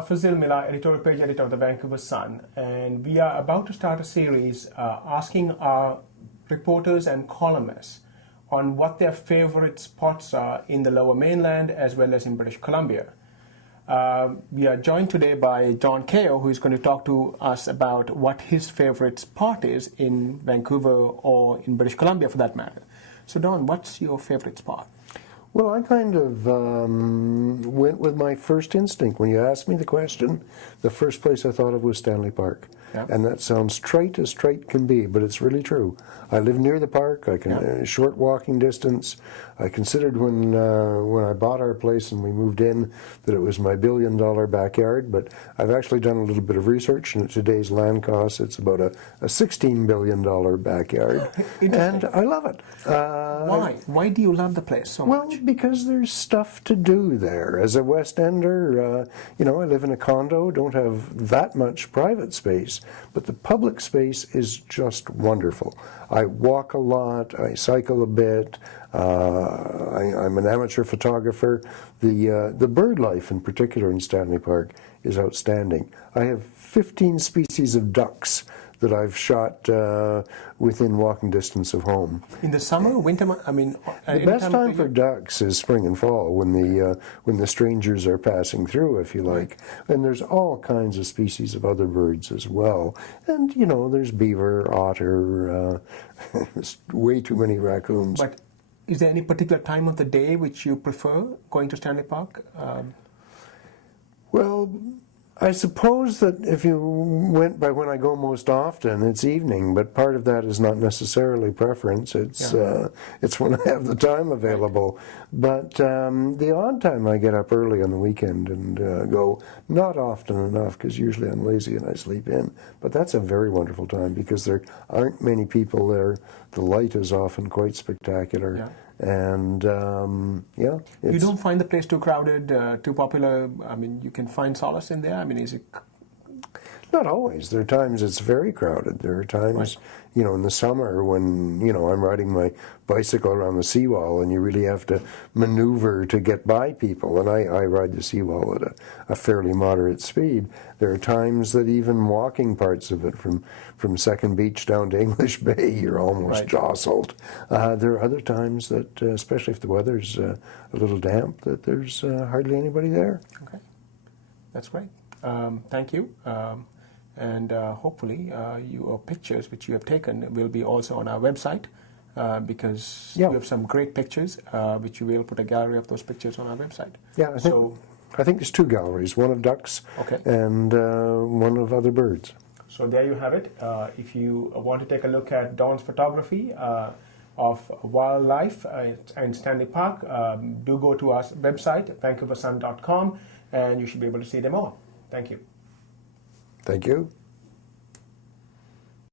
Fazil Mihlar, editorial page editor of the Vancouver Sun, and we are about to start a series asking our reporters and columnists on what their favorite spots are in the Lower Mainland as well as in British Columbia. We are joined today by John Cayo, who is going to talk to us about what his favorite spot is in Vancouver or in British Columbia for that matter. So Don, what's your favorite spot? Well, I kind of went with my first instinct. When you asked me the question, the first place I thought of was Stanley Park. Yeah. And that sounds trite as trite can be, but it's really true. I live near the park. I can short walking distance. I considered when I bought our place and we moved in that it was my billion-dollar backyard, but I've actually done a little bit of research, and at today's land costs, it's about a $16 billion backyard, and I love it. Why? Why do you love the place so much? Well, because there's stuff to do there. As a West Ender, I live in a condo, don't have that much private space, but the public space is just wonderful. I walk a lot, I cycle a bit, I'm an amateur photographer. The bird life in particular in Stanley Park is outstanding. I have 15 species of ducks that I've shot within walking distance of home. In the summer, winter, the best time for ducks is spring and fall, when the strangers are passing through, if you like. And there's all kinds of species of other birds as well. And there's beaver, otter, there's way too many raccoons. But is there any particular time of the day which you prefer going to Stanley Park? Well, I suppose that if you went by when I go most often, it's evening, but part of that is not necessarily preference. It's when I have the time available. But the odd time I get up early on the weekend and go, not often enough, because usually I'm lazy and I sleep in. But that's a very wonderful time because there aren't many people there. The light is often quite spectacular. Yeah. And you don't find the place too crowded, too popular? You can find solace in there? Is it? Not always. There are times it's very crowded. There are times, in the summer when, I'm riding my bicycle around the seawall and you really have to maneuver to get by people. And I ride the seawall at a fairly moderate speed. There are times that even walking parts of it from Second Beach down to English Bay, you're almost jostled. There are other times that, especially if the weather's a little damp, that there's hardly anybody there. Okay. That's great. Thank you. And hopefully your pictures which you have taken will be also on our website because you have some great pictures which you will put a gallery of those pictures on our website. Yeah, I think there's two galleries, one of ducks and one of other birds. So there you have it. If you want to take a look at Don's photography of wildlife in Stanley Park, do go to our website, vancouversun.com, and you should be able to see them all. Thank you. Thank you.